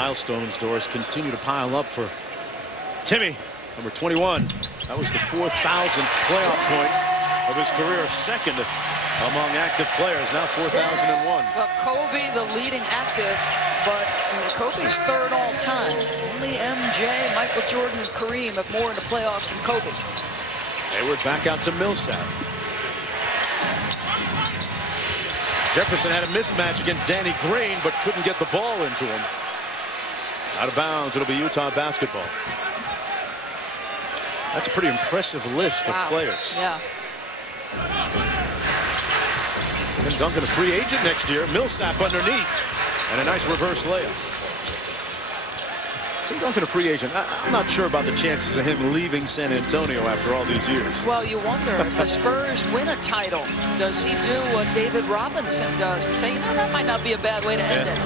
Milestones, Doris, continue to pile up for Timmy, number 21. That was the 4,000th playoff point of his career, second among active players, now 4,001. Well, Kobe, the leading active, but Kobe's third all time. Only MJ, Michael Jordan, and Kareem have more in the playoffs than Kobe. Hayward back out to Millsap. Jefferson had a mismatch against Danny Green, but couldn't get the ball into him. Out of bounds, it'll be Utah basketball. That's a pretty impressive list of players. Yeah. And Duncan, a free agent next year. Millsap underneath. And a nice reverse layup. Tim Duncan, a free agent. I'm not sure about the chances of him leaving San Antonio after all these years. Well, you wonder if the Spurs win a title, does he do what David Robinson does and say, you know, that might not be a bad way to end it.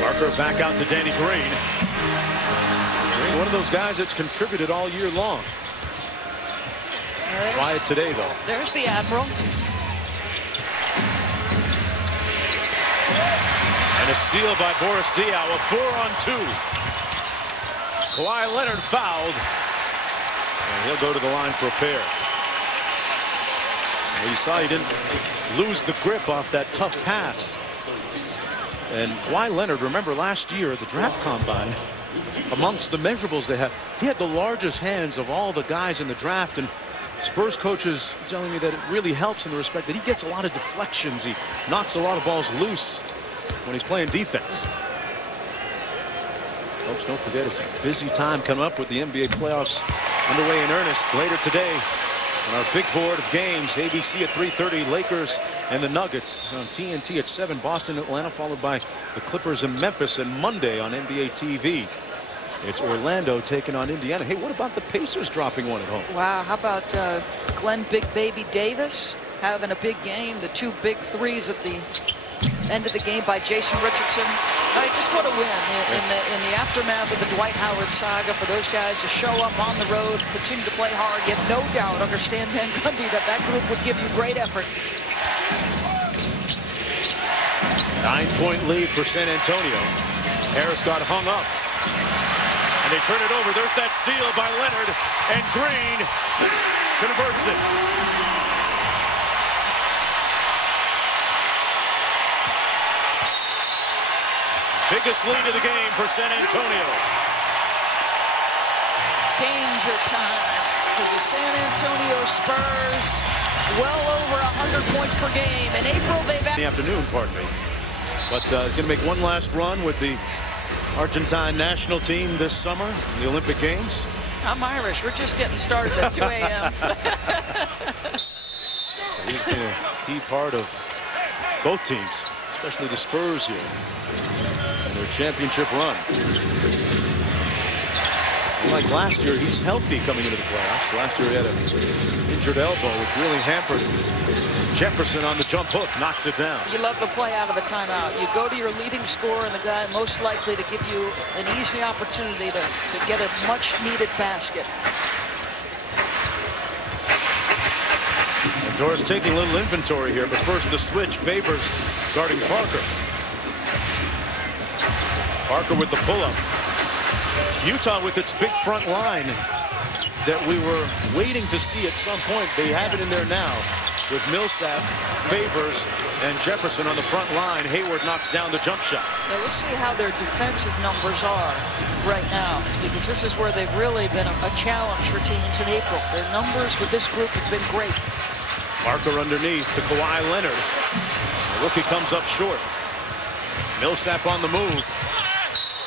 Parker back out to Danny Green. Green, one of those guys that's contributed all year long. Quiet today, though. There's the Admiral. And a steal by Boris Diaw, a 4-on-2. Kawhi Leonard fouled. And he'll go to the line for a pair. Well, you saw he didn't lose the grip off that tough pass. And Kawhi Leonard, remember last year at the draft combine, amongst the measurables they had, he had the largest hands of all the guys in the draft. And Spurs coaches telling me that it really helps in the respect that he gets a lot of deflections. He knocks a lot of balls loose when he's playing defense. Folks, don't forget, it's a busy time coming up with the NBA playoffs underway in earnest later today. On our big board of games, ABC at 3:30, Lakers and the Nuggets. On TNT at 7, Boston, Atlanta, followed by the Clippers and Memphis. And Monday on NBA TV, it's Orlando taking on Indiana. Hey, what about the Pacers dropping one at home? Wow, how about Glenn Big Baby Davis having a big game? The two big threes at the end of the game by Jason Richardson. Just what a win in the aftermath of the Dwight Howard saga for those guys to show up on the road, continue to play hard. You have no doubt, understand Van Gundy, that group would give you great effort. 9-point lead for San Antonio. Harris got hung up. And they turn it over. There's that steal by Leonard. And Green converts it. Biggest lead of the game for San Antonio. Danger time because the San Antonio Spurs well over 100 points per game. In April, they've in the afternoon, pardon me. But he's going to make one last run with the Argentine national team this summer in the Olympic Games. I'm Irish. We're just getting started at 2 a.m. He's been a key part of both teams, especially the Spurs here. Their championship run. Like last year, he's healthy coming into the playoffs. Last year he had an injured elbow, which really hampered him. Jefferson on the jump hook knocks it down. You love the play out of a timeout. You go to your leading scorer and the guy most likely to give you an easy opportunity to get a much needed basket. And Doris taking a little inventory here, but first the switch favors guarding Parker. Parker with the pull-up. Utah with its big front line that we were waiting to see at some point. They have it in there now with Millsap, Favors, and Jefferson on the front line. Hayward knocks down the jump shot. Now we'll see how their defensive numbers are right now, because this is where they've really been a challenge for teams in April. Their numbers with this group have been great. Parker underneath to Kawhi Leonard. The rookie comes up short. Millsap on the move.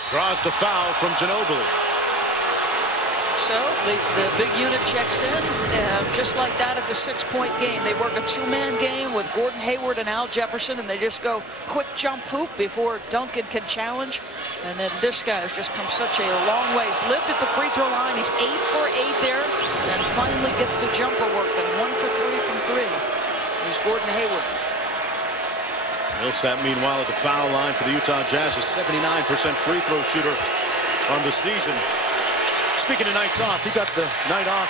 Draws the foul from Ginobili. So the big unit checks in, and just like that, it's a 6-point game. They work a 2-man game with Gordon Hayward and Al Jefferson, and they just go quick jump hoop before Duncan can challenge. And then this guy has just come such a long way. He's lived at the free throw line. He's 8 for 8 there, and finally gets the jumper working. 1 for 3 from 3. Here's Gordon Hayward. Millsap, meanwhile, at the foul line for the Utah Jazz, a 79% free throw shooter on the season. Speaking of nights off, he got the night off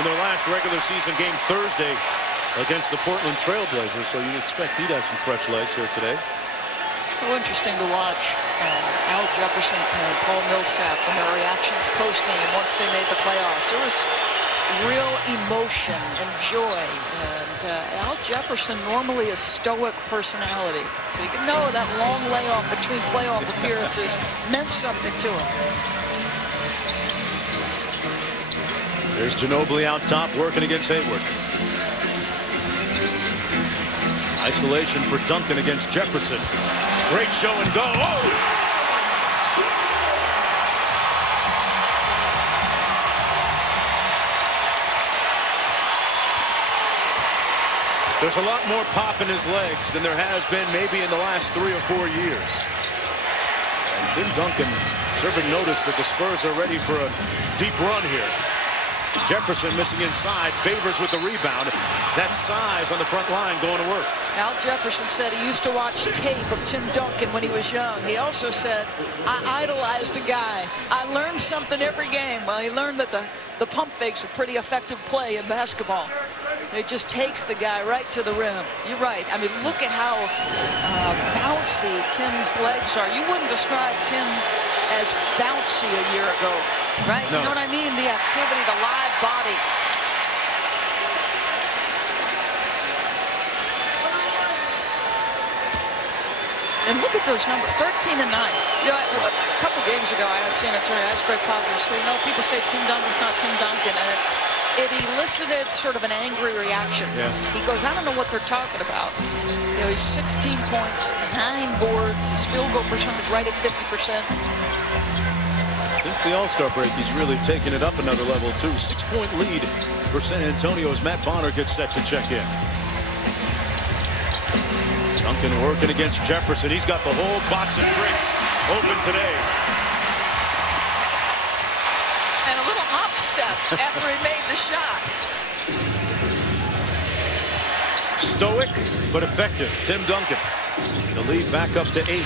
in their last regular season game Thursday against the Portland Trail Blazers, so you'd expect he'd have some fresh legs here today. So interesting to watch. Al Jefferson and Paul Millsap and their reactions post-game once they made the playoffs. There was real emotion and joy. And Al Jefferson, normally a stoic personality. So you can know that long layoff between playoff appearances meant something to him. There's Ginobili out top working against Hayward. Isolation for Duncan against Jefferson. Great show and go. Oh! There's a lot more pop in his legs than there has been maybe in the last 3 or 4 years. And Tim Duncan serving notice that the Spurs are ready for a deep run here. Jefferson missing inside, Favors with the rebound. That size on the front line going to work. Al Jefferson said he used to watch tape of Tim Duncan when he was young. He also said, I idolized a guy. I learned something every game. Well, he learned that the pump fake's a pretty effective play in basketball. It just takes the guy right to the rim. You're right. I mean, look at how bouncy Tim's legs are. You wouldn't describe Tim as bouncy a year ago, right? No. You know what I mean? The activity, the live body. And look at those numbers, 13 and 9. You know, a couple games ago, I had San Antonio. I asked Greg Popovich, say, you know, people say Tim Duncan's not Tim Duncan, and it elicited sort of an angry reaction. Yeah. He goes, I don't know what they're talking about. You know, he's 16 points, 9 boards, his field goal percentage right at 50%. Since the All-Star break, he's really taken it up another level, too. 6-point lead for San Antonio as Matt Bonner gets set to check in. Duncan working against Jefferson. He's got the whole box of tricks open today. And a little hop step after he made the shot. Stoic, but effective. Tim Duncan. The lead back up to 8.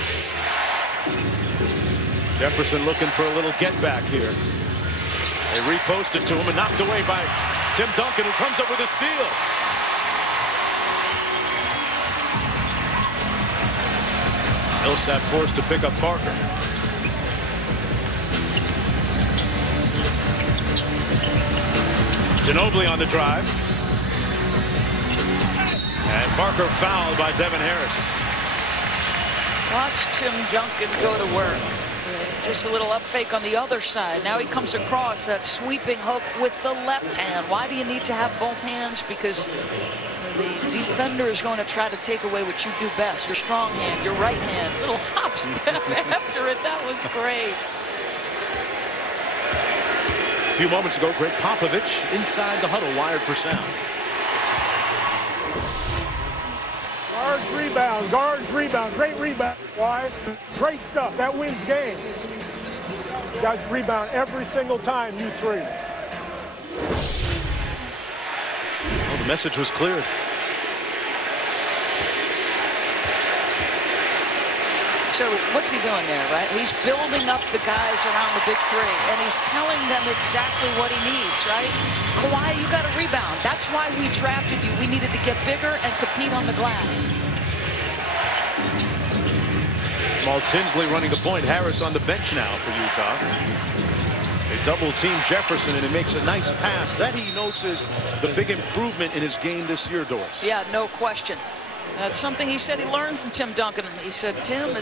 Jefferson looking for a little get back here. They reposted to him and knocked away by Tim Duncan, who comes up with a steal. Millsap forced to pick up Parker. Ginobili on the drive. And Parker fouled by Devin Harris. Watch Tim Duncan go to work. Just a little up fake on the other side. Now he comes across that sweeping hook with the left hand. Why do you need to have both hands? Because the defender is going to try to take away what you do best. Your strong hand, your right hand. Little hop step after it. That was great. A few moments ago, Greg Popovich inside the huddle, wired for sound. Guards rebound, guards rebound, great rebound. Why? Great stuff. That wins game. You guys rebound every single time, you three. Well, the message was cleared. So what's he doing there, right? He's building up the guys around the big three, and he's telling them exactly what he needs, right? Kawhi, you got to rebound. That's why we drafted you. We needed to get bigger and compete on the glass. Jamal Tinsley running the point. Harris on the bench now for Utah. They double team Jefferson, and he makes a nice pass. That he notes is the big improvement in his game this year, Doris. Yeah, no question. That's something he said he learned from Tim Duncan. He said, Tim is